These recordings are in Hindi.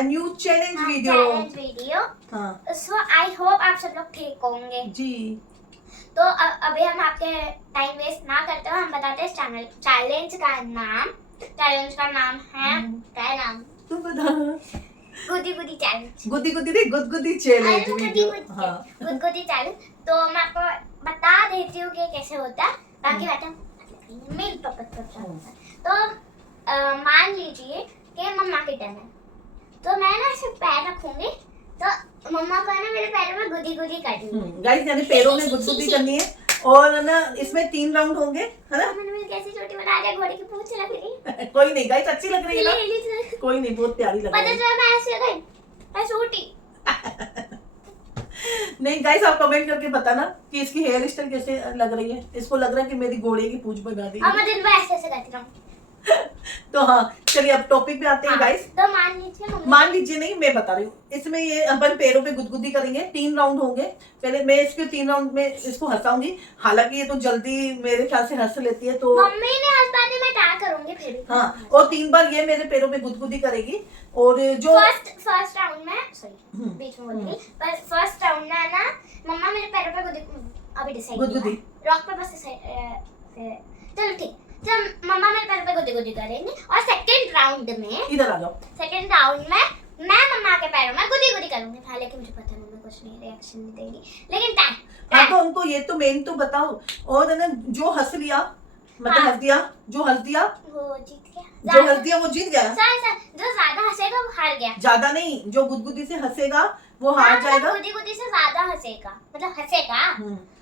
My new challenge video. हाँ सो आई होप आप सब लोग ठीक होंगे जी। तो अभी हम आपके टाइम वेस्ट ना करते हुए हम बताते हैं चैलेंज का नाम। चैलेंज का नाम है क्या है नाम तू बता। गुदी गुदी चैलेंज। गुदी गुदी नहीं, गुदगुदी चैलेंज वीडियो। हाँ गुदी चैलेंज। तो मैं आपको बता देती हूँ कि कैसे होता है ताकि बेटा मेल पकड़ तो मान लीजिए कि मम्मा की टर्न है तो मैं ना ऐसे पैर रखूंगी तो मम्मा को ना मेरे पैरों में गुदी गुदी करनी है। गाइस यानी पैरों में गुदगुदी करनी है और ना इसमें 3 राउंड होंगे है ना। मैंने कैसी छोटी बना दिया घोड़े की पूंछ लग रही है। कोई नहीं गाइस, अच्छी लग रही है ना। कोई नहीं, बहुत प्यारी लग रही है। पता चला मैं ऐसे गई मैं छोटी। नहीं गाइस, आप कमेंट करके बताना कि इसकी हेयर स्टाइल कैसे लग रही है। इसको लग रहा है कि मेरी घोड़े की पूंछ बना दी। अब मैं दिन भर ऐसे करती रहूं। तो हाँ चलिए अब टॉपिक पे आते हैं गाइस। तो मान लीजिए नहीं, मैं बता रही हूँ। इसमें ये अपन पैरों पे गुदगुदी करेंगे, 3 राउंड होंगे। पहले मैं इसके 3 राउंड में इसको हंसाऊंगी। हालांकि ये तो जल्दी मेरे ख्याल से हंस लेती है तो मम्मी ने हंसा दी, मैं क्या करूंगी फिर। हाँ, और 3 बार ये मेरे पैरों पे गुदगुदी करेगी। और जो फर्स्ट राउंड में सॉरी बीच में बोल गई पर फर्स्ट राउंड में ना मम्मा मेरे पैरों पे अभी डिसाइड गुदगुदी रॉक पे बस चलो ठीक। जब मम्मा मेरे पैर पे गुदी गुदी करेंगी और सेकंड राउंड में इधर आ जाओ। सेकंड राउंड में मैं मम्मा के पैरों में गुदी गुदी करूंगी। हालांकि मुझे पता है मम्मा कुछ नहीं रिएक्शन नहीं देगी लेकिन हाँ तो उनको ये तो मेन तो बताओ। और ना जो हंस लिया मतलब हंस दिया, जो हंस दिया वो जीत गया। जो हंस दिया वो जीत गया। जो ज्यादा हंसेगा वो हार गया। ज्यादा नहीं, जो गुदगुदी से हंसेगा वो हार जाएगा। गुदी गुदी से ज्यादा हंसेगा मतलब हंसेगा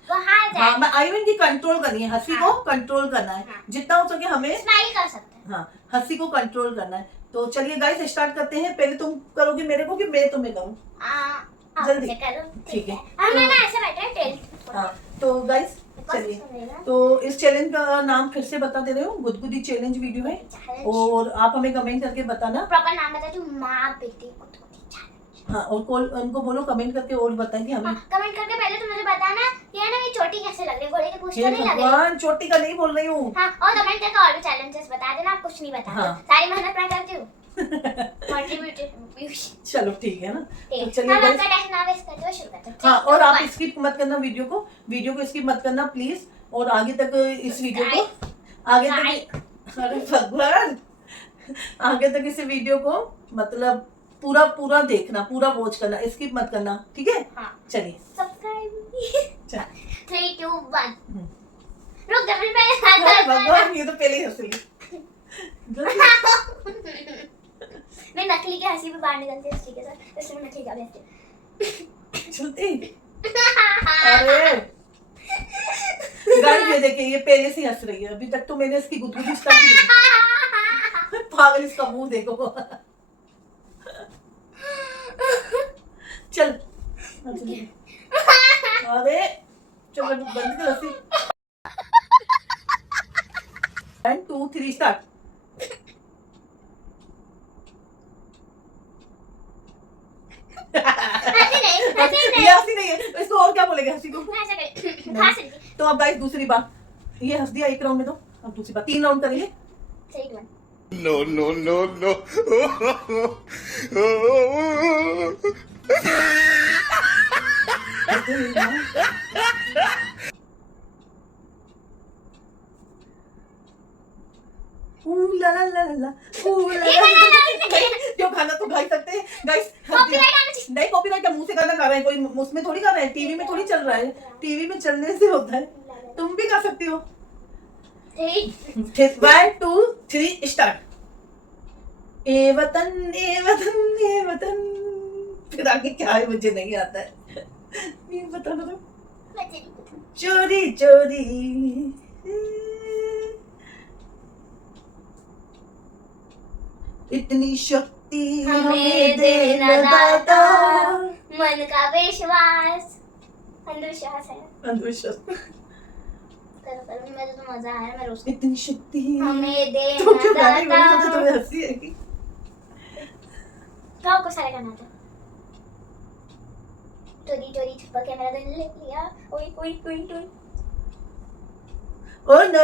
वो हार जाएगा। हाँ, मैं आई मीन की कंट्रोल करनी है, हंसी को कंट्रोल करना है। जितना हो सके हमें स्माइल कर सकते हैं। हाँ, हंसी को कंट्रोल करना है। तो चलिए गाइस स्टार्ट करते हैं। पहले तुम करोगे मेरे को कि मैं तुम्हें करूँ? जल्दी ठीक है। मैंने ऐसे बैठा है टेल। हाँ तो गाइस चलिए, तो इस चैलेंज का नाम फिर से बता दे रहे हो, गुदगुदी चैलेंज वीडियो है। और आप हमें कमेंट करके बताना। प्रॉपर नाम बता दो, माँ बेटी गुदगुदी चैलेंज। हाँ, और उनको बोलो कमेंट करके और बताएं कि हमें कमेंट करके पहले तो मुझे बताना ये ना ये छोटी कैसे लग रही है, घोड़े की पूंछ तो नहीं लग रही। छोटी का नहीं बोल रही हूँ। हाँ, और कमेंट करके और भी चैलेंजेस बता देना। आप कुछ नहीं बता सारी मेहनत मैं करती हूँ। चलो ठीक है ना। तो चलिए हाँ, और आप स्किप मत करना वीडियो को स्किप मत करना प्लीज। और आगे तक इस वीडियो को आगे तक अरे भगवान आगे तक इस वीडियो को मतलब पूरा देखना, पूरा वॉच करना, स्किप मत करना, ठीक है। चलिए सब्सक्राइब 3 2 1 रुक जा भगवान, ये तो पहले ही हंस ली। मैं नकली की हंसी भी बाहर निकलती है ठीक है सर, इसलिए मैं नकली का भी चलती। अरे गाइस ये देखिए, ये पहले से हंस रही है। अभी तक तो मैंने इसकी गुदगुदी स्टार्ट की। पागल, इसका मुंह देखो। चल अरे चलो बंद कर हंसी। 1 2 3 स्टार्ट। हंसी नहीं है, इसको और क्या बोलेंगे हंसी को। तो अब गाइस दूसरी बार ये हंस दिया 1 राउंड में, तो अब दूसरी बार 3 राउंड करेंगे। No. जो खाना तो खा सकते हैं गाइस। नहीं, कॉपीराइट का मुंह से गाना गा रहे हैं, कोई उसमें थोड़ी गा रहे हैं, टीवी में थोड़ी चल रहा है। टीवी में चलने से होता है, तुम भी गा सकती हो। 1 2 3 स्टार्ट। ए वतन ए वतन ए वतन, फिर आगे क्या है मुझे नहीं आता है। ये बता दो। चोरी चोरी इतनी शक्ति हमें देना दाता, मन का विश्वास अंधविश्वास है। अंधविश्वास करो मुझे तो मजा आया। मैं रोज इतनी शक्ति हमें देना तो क्यों गाने बोल रहे थे, तुम्हें हंसी आएगी। गाओ को सारे गाना था। चोरी चोरी छुपा के मेरा दिल ले लिया, ओए ओए ओए ओए। ओ नो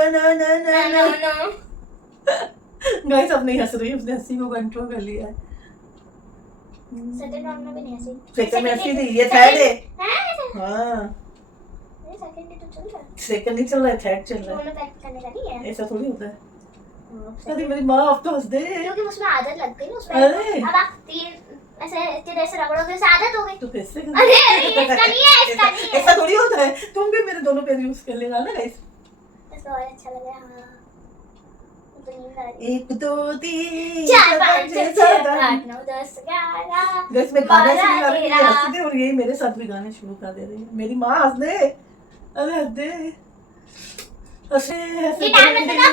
गाइस अब नहीं हंस रही, उसने हंसी को कंट्रोल कर लिया है। सेकंड राउंड में भी नहीं हंसी। सेकंड में हंसी थी, ये थर्ड है। हैं? हाँ ये सेकंड ही तो चल रहा है। सेकंड नहीं चल रहा है, थर्ड चल रहा दोनों पैक करने का नहीं है। है। ऐसा थोड़ी होता है। हाँ, अरे मेरी माँ अब तो हंस दे। क्योंकि उसमें आदत लग गई ना उसमें। अरे। अब आप तीन ऐसे तेरे से रगड़ोगे तो आदत हो गई। तो कैसे अरे इसका नहीं है, इसका नहीं है। ऐसा थोड़ी होता है। तुम भी मेरे दोनों पैर यूज कर लेना ना गाइस। इसका और अच्छा लग रहा है। हाँ तो नींद आ रही है। 1 2 3 4 5 6 7 7 8 9 10 11 गाइस मैं गाना शुरू कर रही 12 हूँ, हंस दे और यही मेरे साथ भी गाने शुरू कर दे रही है। मेरी माँ हंस दे। अरे हंस दे। हंसे हंसे। गिटार में सुना।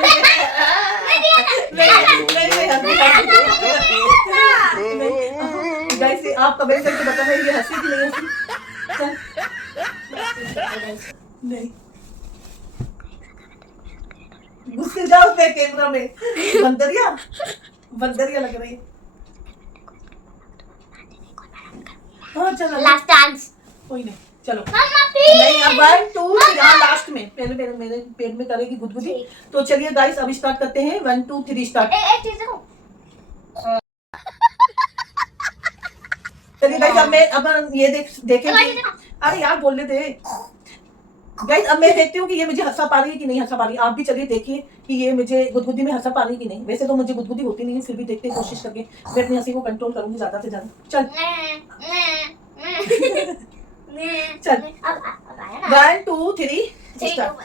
गाइस आप कमेंट करके बताना ये हंसी की नहीं हंसी। नहीं गुस्से जाओ पे कैमरा में। बंदरिया बंदरिया लग रही है। हाँ चलो लास्ट चांस। कोई नहीं चलो। मम्मा प्लीज। नहीं अब 1 2 3 हाँ लास्ट में पहले मेरे पेट में करेगी गुदगुदी। तो चलिए गाइस अब स्टार्ट करते हैं 1 2 3 स्टार्ट। एक चीज देखो। चलिए गाइस अब ये देखेंगे। अरे यार बोलने दे गाइस। अब मैं देखती हूँ कि ये मुझे हंसा पा रही है कि नहीं हंसा पा रही। आप भी चलिए देखिए कि ये मुझे गुदगुदी में हंसा पा रही है कि नहीं। वैसे तो मुझे गुदगुदी होती नहीं है, फिर भी देखते हैं कोशिश करके मैं अपनी हंसी को कंट्रोल करूंगी ज्यादा से ज्यादा। चल चल अब आया ना। 1 2 3 स्टार्ट।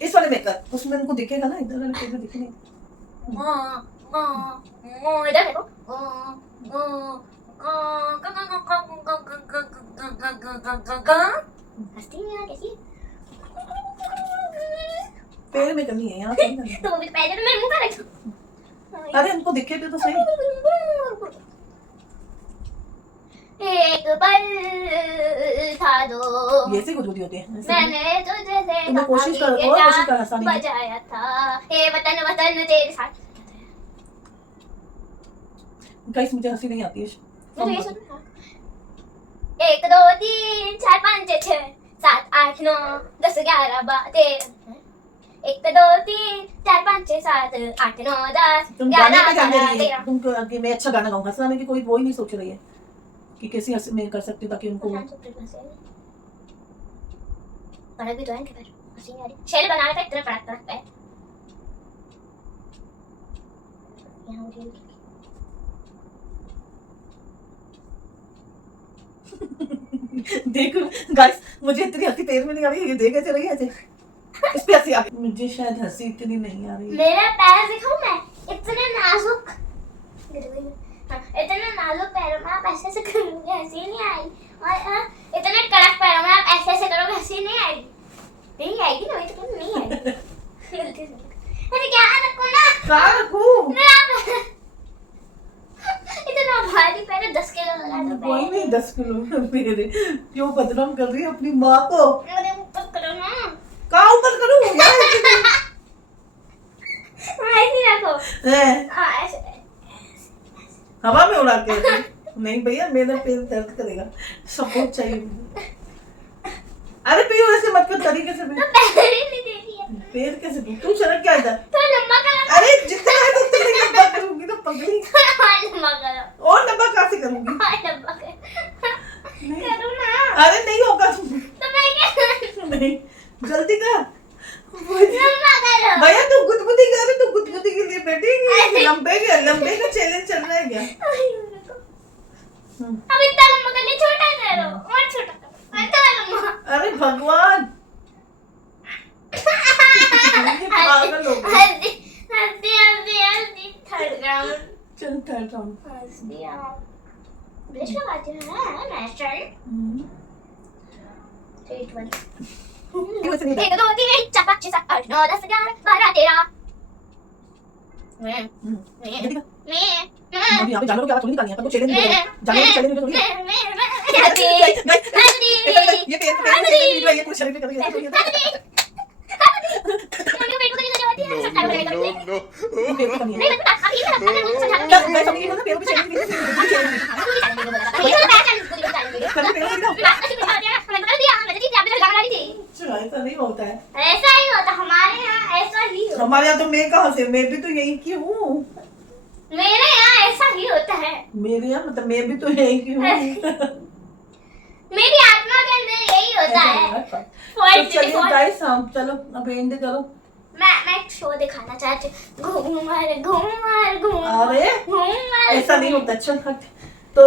इस वाले में कर, उसमें उनको दिखेगा ना, इधर वाले पेज में दिखेगा। इधर देखो। हंसती नहीं है कैसी? पैर में कमी है यहाँ पे ना। तो वो भी पैर में मेरे मुंह पे रख। अरे उनको दिखे तो सही। एक पल था दो ये से गुदगुदी होती है ऐसे। मैंने तुझे से तुम कोशिश करो और कोशिश कर आसानी से। बजाया था हे वतन वतन तेरे साथ। गाइस मुझे हंसी नहीं आती है। मुझे ये सुन। 1 2 3 4 5 6 7 8 9 10 11 12 1 2 3 4 5 6 7 8 9 10 तुम गाने 11 पे ध्यान दे रही 12 है। तुम आगे मैं अच्छा गाना गाऊं, हंसना में की कोई वो ही नहीं सोच रही है कि कैसे हंस मैं कर सकती हूं ताकि उनको। भी तो है इनके पैर हंसी नहीं आ रही। शेर बनाने का इतना कड़क कड़क पैर। यहाँ मुझे देखो गाइस मुझे इतनी हंसी पैर में नहीं आ रही है। ये देख कैसे रही है ऐसे। इस पे हंसी आ रही। मुझे शायद हंसी इतनी नहीं आ रही है। मेरा पैर दिखाऊं मैं? इतने नाजुक इतने नाजुक पैरों में आप ऐसे ऐसे करोगे हंसी नहीं आई। और इतने कड़क पैरों में आप ऐसे ऐसे करोगे हंसी नहीं आएगी। नहीं आएगी ना, वही तो नहीं आएगी। गलती से अरे क्या रखो ना कहाँ रखूं? इतना भारी पैर 10 किलो लगा दो। कोई नहीं 10 किलो मेरे क्यों बदनाम कर रही है अपनी माँ को। अरे ऊपर करो ना। कहाँ ऊपर करूँ यार? ऐसे रखो। हैं? हाँ ऐसे। हवा में उड़ा के नहीं भैया मेरा पैर दर्द करेगा। सपोर्ट चाहिए मुझे। अरे पियो ऐसे मत कर तरीके से। तो पैर ही नहीं दे रही है। पैर कैसे तू सड़क क्या इधर? तो लंबा करो। अरे जितना है उतना ही लंबा करूंगी ना पगली। और लंबा करो। और लंबा कहाँ से करूंगी? और लंबा करो। नहीं। करो ना। अरे नहीं होगा। तो मैं क्या नहीं जल्दी कर। लंबा करो। भैया तू गुदगुदी कर रही, तू गुदगुदी के लिए बैठी। लंबे का चैलेंज चल रहा है क्या? अब इतना लंबा कर ले, छोटा करो और छोटा करो। इतना लंबा। अरे भगवान ये पागल हो गई। हल्दी हल्दी हल्दी हल्दी थर्ड राउंड। चल थर्ड राउंड। हल्दी आप ब्रश लगाते हैं नेचुरल। 3 2 1 वैसे नहीं 1 2 3 4 5 6 7 8 9 10 11 12 13 जल्दी कर। मैं अभी यहाँ पे जानवरों की आवाज थोड़ी निकालनी है, अपन को चैलेंज नहीं करेगा। जानवरों की चैलेंज थोड़ी है। ये पेड़ ये कुछ शरीर पे कर रही है। No. पेड़ पे कमी है। क्या मैं समझी ना पेड़ पे चैलेंज नहीं ऐसा नहीं होता है। ऐसा ही होता हमारे यहाँ, ऐसा ही होता। हमारे यहाँ तो मैं कहाँ से, मैं भी तो यहीं की हूँ। मेरे यहाँ ऐसा ही होता है। मेरे यहाँ मतलब मैं भी तो यही की हूँ। मेरी आत्मा के अंदर यही होता है। तो False चलिए false। गाइस हम चलो अब एंड करो। मैं एक शो दिखाना चाहती हूँ, घूमर घूमर अरे घूमर ऐसा नहीं होता। चल हट। तो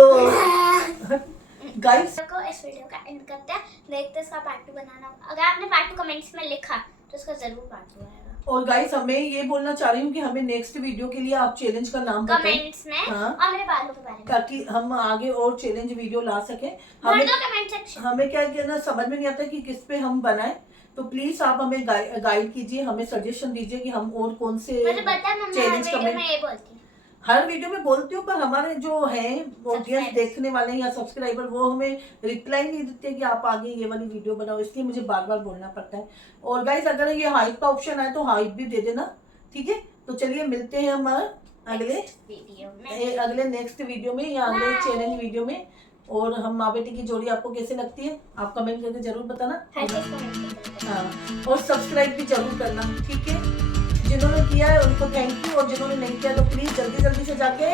गाइस को इस वीडियो का एंड करते हैं। देखते हैं इसका पार्ट 2 बनाना होगा। अगर आपने पार्ट 2 कमेंट्स में लिखा तो इसका जरूर पार्ट 2 आएगा। और गाइस हमें ये बोलना चाह रही हूँ कि हमें नेक्स्ट वीडियो के लिए आप चैलेंज का नाम बताएं कमेंट्स में हाँ। और मेरे बालों के बारे में ताकि हम आगे और चैलेंज वीडियो ला सकें। भर हमें दो कमेंट सेक्शन। हमें क्या कहना समझ में नहीं आता कि किस पे हम बनाएं। तो प्लीज आप हमें गाइड कीजिए, हमें सजेशन दीजिए कि हम और कौन से मुझे पता है मम्मा हर चैलेंज वीडियो कमेंट में ये बोलती है। हर वीडियो में बोलती हूँ, पर हमारे जो हैं ऑडियंस Subscribers। देखने वाले या सब्सक्राइबर वो हमें रिप्लाई नहीं देते कि आप आगे ये वाली वीडियो बनाओ, इसलिए मुझे बार बार बोलना पड़ता है। और गाइस अगर ये हाइप का ऑप्शन आए तो हाइप भी दे देना, ठीक है। तो चलिए मिलते हैं हम अगले वीडियो में। अगले नेक्स्ट वीडियो में या अगले Bye। चैलेंज वीडियो में। और हम माँ बेटी की जोड़ी आपको कैसे लगती है आप कमेंट करके जरूर बताना। हर चीज कमेंट करते हैं। हाँ और सब्सक्राइब भी जरूर करना, ठीक है। जिन्होंने किया है उनको थैंक यू, और जिन्होंने नहीं किया तो प्लीज जल्दी जल्दी से जाके